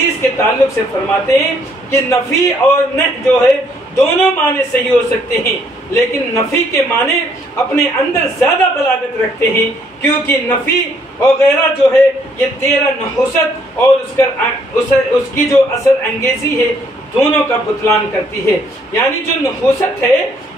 حدیث کے تعلق سے فرماتے ہیں کہ نفی اور نہ جو ہے دونوں معنی صحیح ہو سکتے ہیں، لیکن نفی کے معنی اپنے اندر زیادہ بلاغت رکھتے ہیں، کیونکہ نفی وغیرہ جو ہے یہ 13 نحوست اور اس کی جو اثر انگیزی ہے دونوں کا بطلان کرتی ہے۔ یعنی جو نحوست ہے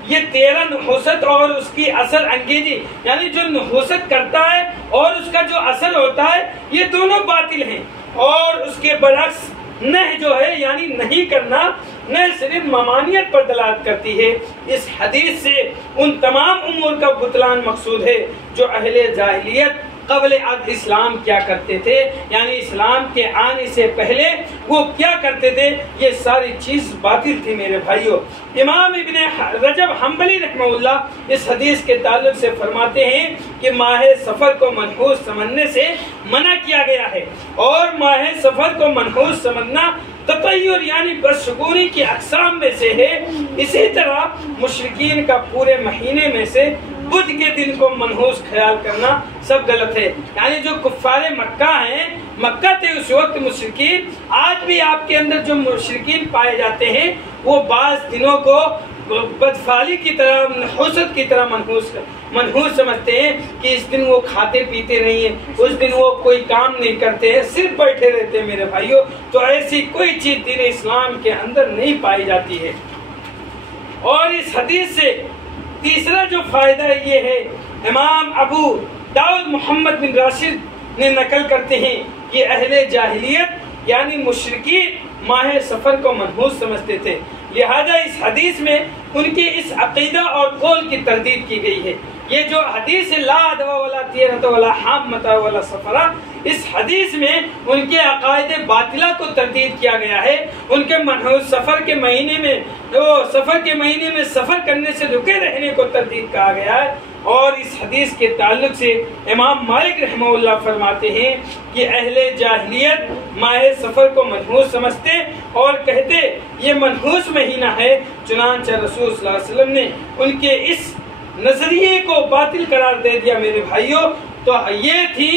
یہ 13 نحوست اور اس کی اثر انگیزی، یعنی جو نحوست کرتا ہے اور اس کا جو اثر ہوتا ہے یہ دونوں باطل ہیں، اور اس کے برعکس نہ جو ہے یعنی نہیں کرنا نہ صرف ممانعت پر دلالت کرتی ہے۔ اس حدیث سے ان تمام امور کا بطلان مقصود ہے جو اہل جاہلیت قبل اسلام کیا کرتے تھے، یعنی اسلام کے آنے سے پہلے وہ کیا کرتے تھے، یہ ساری چیز باطل تھی میرے بھائیوں۔ امام ابن رجب حنبلی رحمہ اللہ اس حدیث کے تعلق سے فرماتے ہیں کہ ماہ سفر کو منحوس سمجھنے سے منع کیا گیا ہے، اور ماہ سفر کو منحوس سمجھنا تطیر یعنی بدشگونی کی اقسام میں سے ہے۔ اسی طرح مشرکین کا پورے مہینے میں سے بدھ کے دن کو منحوس خیال کرنا سب غلط ہے۔ یعنی جو کفار مکہ ہیں، مکہ تھے اس وقت مشرکین، آج بھی آپ کے اندر جو مشرکین پائے جاتے ہیں وہ بعض دنوں کو بدفعلی کی طرح نحوست کی طرح منحوس سمجھتے ہیں کہ اس دن وہ کھاتے پیتے نہیں ہیں، اس دن وہ کوئی کام نہیں کرتے ہیں، صرف بیٹھے رہتے ہیں میرے بھائیوں۔ تو ایسی کوئی چیز دین اسلام کے اندر نہیں پائی جاتی ہے۔ اور اس حدیث سے تیسرا جو فائدہ یہ ہے، امام ابو داؤد محمد بن راشد نے نقل کرتے ہیں کہ اہل جاہلیت یعنی مشرکین ماہ سفر کو منحوس سمجھتے تھے، لہذا اس حدیث میں ان کے اس عقیدہ اور قول کی تردید کی گئی ہے۔ یہ جو حدیث لا عدوہ ولا طیرۃ ولا حامۃ ولا سفرہ، اس حدیث میں ان کے عقائد باطلہ کو تردید کیا گیا ہے، ان کے منحوس سفر کے مہینے میں سفر کرنے سے رکے رہنے کو تردید کہا گیا ہے۔ اور اس حدیث کے تعلق سے امام مالک رحمہ اللہ فرماتے ہیں کہ اہل جاہلیت ماہ سفر کو منحوس سمجھتے اور کہتے یہ منحوس مہینہ ہے، چنانچہ رسول صلی اللہ علیہ وسلم نے ان کے اس نظریے کو باطل قرار دے دیا میرے بھائیوں۔ تو یہ تھی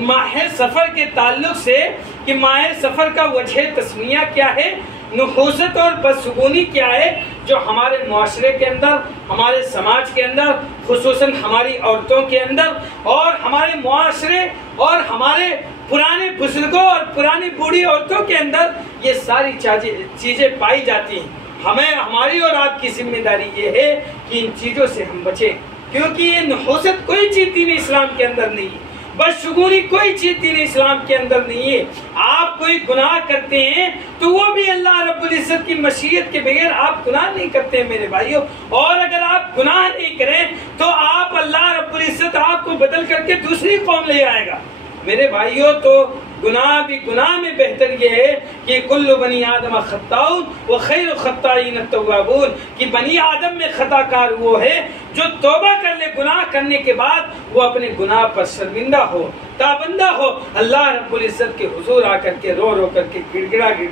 ماہ سفر کے تعلق سے کہ ماہ سفر کا وجہ تسمیہ کیا ہے، نحوست اور بدشگونی کیا ہے جو ہمارے معاشرے کے اندر، ہمارے سماج کے اندر، خصوصاً ہماری عورتوں کے اندر اور ہمارے معاشرے اور ہمارے پرانے بزرگوں اور پرانی بوڑھی عورتوں کے اندر یہ ساری چیزیں پائی جاتی ہیں۔ ہماری اور آپ کی ذمہ داری یہ ہے کہ ان چیزوں سے ہم بچیں، کیونکہ یہ نحوست کوئی چیز دین اسلام کے اندر نہیں ہے، بدشگونی کوئی چیز دین اسلام کے اندر نہیں ہے۔ آپ کوئی گناہ کرتے ہیں تو وہ بھی اللہ رب العزت کی مشیت کے بغیر آپ گناہ نہیں کرتے ہیں میرے بھائیوں، اور اگر آپ گناہ نہیں کریں تو آپ اللہ رب العزت آپ کو بدل کر کے دوسری قوم لے آئے گا میرے بھائیوں۔ تو گناہ بھی گناہ میں بہتر یہ ہے کہ کل بنی آدم خطاؤن وخیر الخطائین التوابون، کہ بنی آدم میں خطا کار وہ ہے جو توبہ کر لے گناہ کرنے کے بعد وہ اپنے گناہ پر شرمندہ ہو، تابندہ ہو، اللہ رب العزت کے حضور آ کر کے رو کر کے گڑ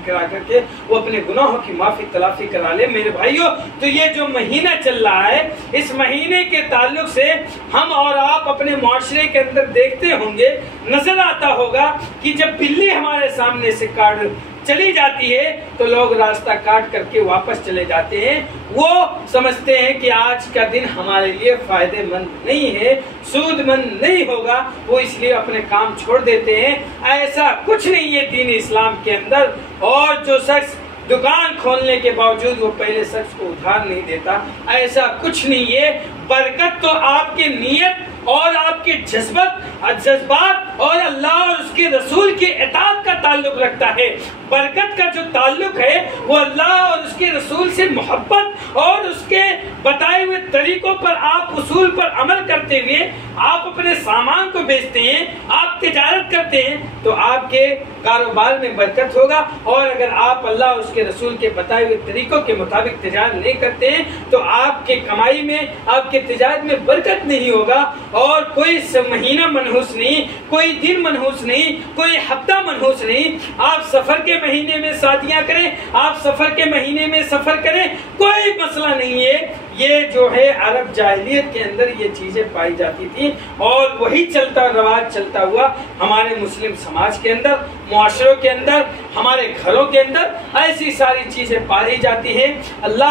گڑا کر کے وہ اپنے گناہوں کی معافی تلافی کرا لے میرے بھائیوں۔ تو یہ جو مہینہ چل رہا ہے، اس مہینے کے تعلق سے ہم اور آپ اپنے معاشرے کے اندر دیکھتے ہوں گے، نظر آتا ہوگا کہ جب بلی ہمارے سامنے سے کاٹ چلی جاتی ہے تو لوگ راستہ کاٹ کر کے واپس چلے جاتے ہیں، وہ سمجھتے ہیں کہ آج کا دن ہمارے لیے فائدے مند نہیں ہے، سود مند نہیں ہوگا، وہ اس لیے اپنے کام چھوڑ دیتے ہیں۔ ایسا کچھ نہیں ہے دین اسلام کے اندر، اور جو شخص دکان کھولنے کے باوجود وہ پہلے شخص کو ادھار نہیں دیتا، ایسا کچھ نہیں ہے۔ برکت تو آپ کے نیت اور آپ کے جذبات اور اللہ اور اس کے رسول کی اطاعت کا تعلق رکھتا ہے۔ برکت کا جو تعلق ہے وہ اللہ اور اس کے رسول سے محبت اور اس کے بتائے ہوئے طریقوں پر آپ اصول پر عمل کرتے ہوئے آپ اپنے سامان کو بیچتے ہیں، آپ تجارت کرتے ہیں تو آپ کے کاروبار میں برکت ہوگا، اور اگر آپ اللہ اور اس کے رسول کے بتائے ہوئے طریقوں کے مطابق تجارت نہیں کرتے ہیں تو آپ کے کمائی میں، آپ کے تجارت میں برکت نہیں ہوگا، اور کوئی مہینہ منحوس نہیں، کوئی دن منحوس نہیں، کوئی ہفتہ منحوس نہیں۔ آپ سفر کے مہینے میں شادیاں کریں، آپ سفر کے مہینے میں سفر کریں، کوئی مسئلہ نہیں ہے۔ یہ جو ہے عرب جاہلیت کے اندر یہ چیزیں پائی جاتی تھی، اور وہی چلتا رواج چلتا ہوا ہمارے مسلم سماج کے اندر، معاشروں کے اندر، ہمارے گھروں کے اندر ایسی ساری چیزیں پائی جاتی ہیں۔ اللہ